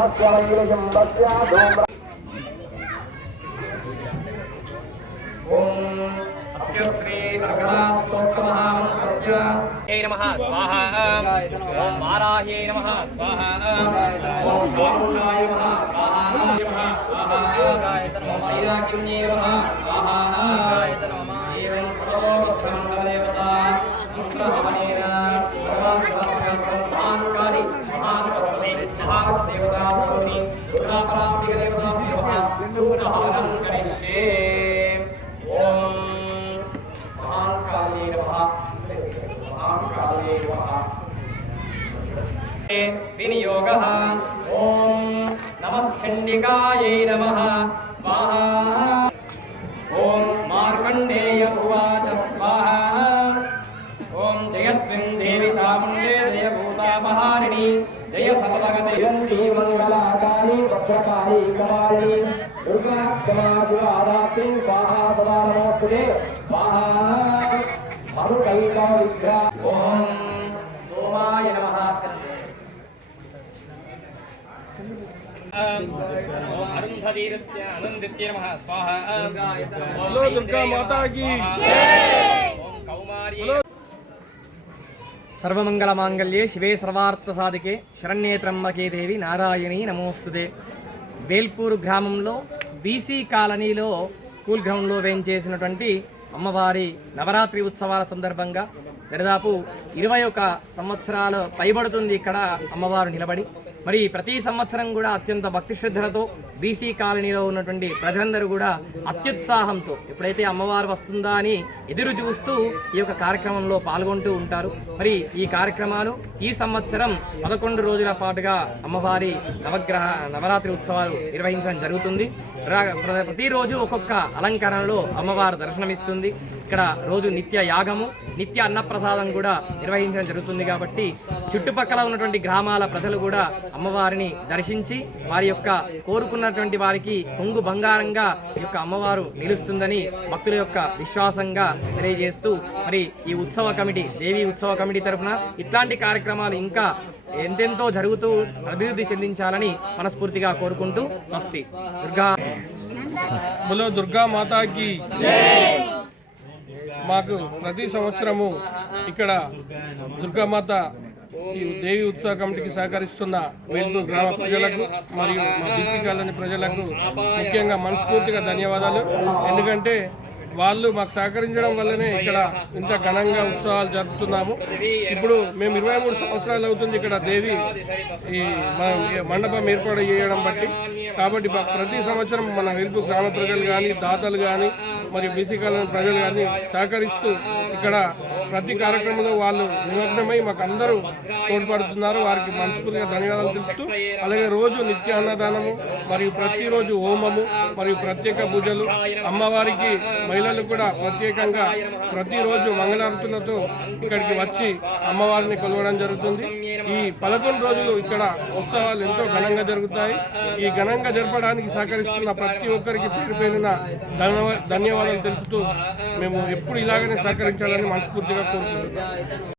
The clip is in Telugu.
अस्य श्री अर्घनास्तोत्रमहामन्त्रस्य नमः स्वाहा ओम वाराह्यै नमः स्वाहा ओम चामुण्डाय नमः स्वाहा ओम ऐराकिन्यै नमः स्वाहा एवं सर्वोत्तमदेवता मंत्रहवनेन महाकाली महासरस्वती महादेवता सरस्वती दुर्गापरादेवता सूत्रहवनं करिष्ये विनियोगः ओम नमश्चण्डिकायै नमः स्वाहा ओम मार्कण्डेय उवाच स्वाहा ओम जयत्वं देवी चामुण्डे जयभूतापहारिणी जय सर्वगतयन्ती मङ्गलाकाली वक्रकाली कपालिनी दुर्गा क्षमा आदात्ते स्वाहा सदा नमोस्तुते स्वाहा मधुकैका विग्रह ओम सोमाय नमः अरुन्धतीरत्य नमः स्वाहा बोलो दुर्गा माता की जय ओम कौमारी सर्वमंगलमांगल्ये शिवे सर्वार्थसाधिके शरण्ये त्र्यंबके देवी नारायणी नमोस्तुते వేల్పూరు గ్రామంలో బీసీ కాలనీలో స్కూల్ గ్రౌండ్లో వేయించేసినటువంటి అమ్మవారి నవరాత్రి ఉత్సవాల సందర్భంగా దాదాపు 21 సంవత్సరాలు పైబడుతుంది ఇక్కడ అమ్మవారు నిలబడి. మరి ప్రతి సంవత్సరం కూడా అత్యంత భక్తి శ్రద్ధలతో బీసీ కాలనీలో ఉన్నటువంటి ప్రజలందరూ కూడా అత్యుత్సాహంతో ఎప్పుడైతే అమ్మవారు వస్తుందా అని ఎదురు చూస్తూ ఈ యొక్క కార్యక్రమంలో పాల్గొంటూ ఉంటారు. మరి ఈ కార్యక్రమాలు ఈ సంవత్సరం 11 రోజుల పాటుగా అమ్మవారి నవరాత్రి ఉత్సవాలు నిర్వహించడం జరుగుతుంది. ప్రతిరోజు ఒక్కొక్క అలంకరణలో అమ్మవారు దర్శనమిస్తుంది. ఇక్కడ రోజు నిత్య యాగము నిత్య అన్నప్రసాదం కూడా నిర్వహించడం జరుగుతుంది. కాబట్టి చుట్టుపక్కల ఉన్నటువంటి గ్రామాల ప్రజలు కూడా అమ్మవారిని దర్శించి వారి యొక్క కోరుకున్నటువంటి వారికి కొంగు బంగారంగా ఈ యొక్క అమ్మవారు నిలుస్తుందని భక్తుల యొక్క విశ్వాసంగా తెలియజేస్తూ మరి ఈ ఉత్సవ కమిటీ దేవీ ఉత్సవ కమిటీ తరఫున ఇట్లాంటి కార్యక్రమాలు ఇంకా ఎంతెంతో జరుగుతూ అభివృద్ధి చెందించాలని మనస్ఫూర్తిగా కోరుకుంటూ స్వస్తి. బోలో దుర్గా మాతాకి మాకు ప్రతి సంవత్సరము ఇక్కడ దుర్గామాత ఈ దేవి ఉత్సవ కమిటీకి సహకరిస్తున్న వేల్పూరు గ్రామ ప్రజలకు మరియు మా బీసీ కాలనీ ప్రజలకు ముఖ్యంగా మనస్ఫూర్తిగా ధన్యవాదాలు. ఎందుకంటే వాళ్ళు మాకు సహకరించడం వల్లనే ఇక్కడ ఇంత ఘనంగా ఉత్సవాలు జరుపుతున్నాము. ఇప్పుడు మేము 23 సంవత్సరాలు అవుతుంది ఇక్కడ దేవి ఈ మండపం ఏర్పాటు చేయడం బట్టి. కాబట్టి ప్రతి సంవత్సరం మన వేల్పూరు గ్రామ ప్రజలు కానీ దాతలు కానీ మరియు బీసీ కాలనీ ప్రజలు కానీ సహకరిస్తూ ఇక్కడ ప్రతి కార్యక్రమంలో వాళ్ళు నిమగ్నమై మాకు అందరూ తోడ్పడుతున్నారు. వారికి మనస్ఫూర్తిగా ధన్యవాదాలు తెలుపుతూ అలాగే రోజు నిత్య అన్నదానము మరియు ప్రతిరోజు హోమము మరియు ప్రత్యేక పూజలు అమ్మవారికి మహిళలు కూడా ప్రత్యేకంగా ప్రతిరోజు మంగళారతులతో ఇక్కడికి వచ్చి అమ్మవారిని కొలవడం జరుగుతుంది. ఈ 11 రోజులు ఇక్కడ ఉత్సవాలు ఎంతో ఘనంగా జరుగుతాయి. ఈ ఘనంగా జరపడానికి సహకరిస్తున్న ప్రతి ఒక్కరికి పేరు పేరున ధన్యవాదాలు తెలుపుతూ మేము ఎప్పుడు ఇలాగనే సహకరించాలని మనస్ఫూర్తిగా కోరుకుంటున్నాం.